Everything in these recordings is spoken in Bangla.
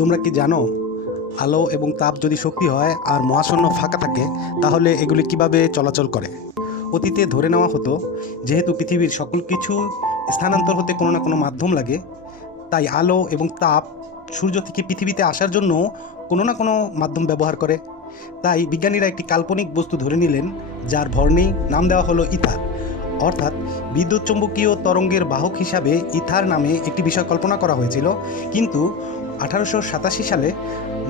তোমরা কি জানো আলো এবং তাপ যদি শক্তি হয় আর মহাশূন্য ফাঁকা থাকে তাহলে এগুলি কিভাবে চলাচল করে? অতীতে ধরে নেওয়া হতো যেহেতু পৃথিবীর সকল কিছু স্থানান্তর হতে কোনো না কোনো মাধ্যম লাগে, তাই আলো এবং তাপ সূর্য থেকে পৃথিবীতে আসার জন্য কোনো না কোনো মাধ্যম ব্যবহার করে। তাই বিজ্ঞানীরা একটি কাল্পনিক বস্তু ধরে নিলেন যার ভর নেই, নাম দেওয়া হলো ইথার। অর্থাৎ বিদ্যুৎ চৌম্বকীয় তরঙ্গের বাহক হিসাবে ইথার নামে একটি বিষয় কল্পনা করা হয়েছিল। কিন্তু 1887 সালে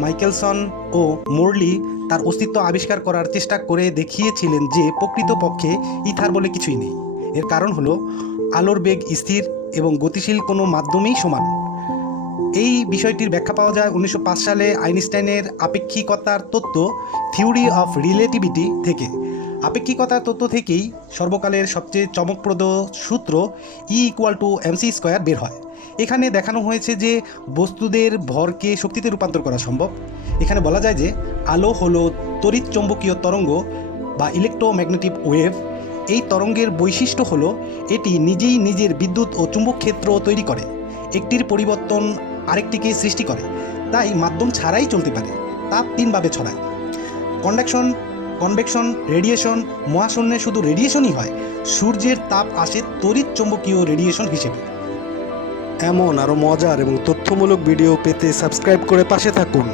মাইকেলসন ও মোরলি তার অস্তিত্ব আবিষ্কার করার চেষ্টা করে দেখিয়েছিলেন যে প্রকৃতপক্ষে ইথার বলে কিছুই নেই। এর কারণ হলো আলোর বেগ স্থির এবং গতিশীল কোনো মাধ্যমেই সমান। এই বিষয়টির ব্যাখ্যা পাওয়া যায় 1905 সালে আইনস্টাইনের আপেক্ষিকতার তত্ত্ব থিওরি অফ রিলেটিভিটি থেকে। আপেক্ষিকতার তত্ত্ব থেকেই সর্বকালের সবচেয়ে চমকপ্রদ সূত্র E=mc² বের হয়। এখানে দেখানো হয়েছে যে বস্তুদের ভরকে শক্তিতে রূপান্তর করা সম্ভব। এখানে বলা যায় যে আলো হলো তড়িৎ চৌম্বকীয় তরঙ্গ বা ইলেকট্রোম্যাগনেটিক ওয়েভ। এই তরঙ্গের বৈশিষ্ট্য হলো এটি নিজেই নিজের বিদ্যুৎ ও চুম্বক ক্ষেত্র তৈরি করে, একটির পরিবর্তন আরেকটিকে সৃষ্টি করে, তাই মাধ্যম ছাড়াই চলতে পারে। তাপ তিনভাবে ছড়ায়: কন্ডাকশন, কনভেকশন, রেডিয়েশন। মহাশূন্যে শুধু রেডিয়েশনই হয়, সূর্যের তাপ আসে তড়িৎ চৌম্বকীয় রেডিয়েশন হিসেবে। এমন আরও মজার এবং তথ্যমূলক ভিডিও পেতে সাবস্ক্রাইব করে পাশে থাকুন।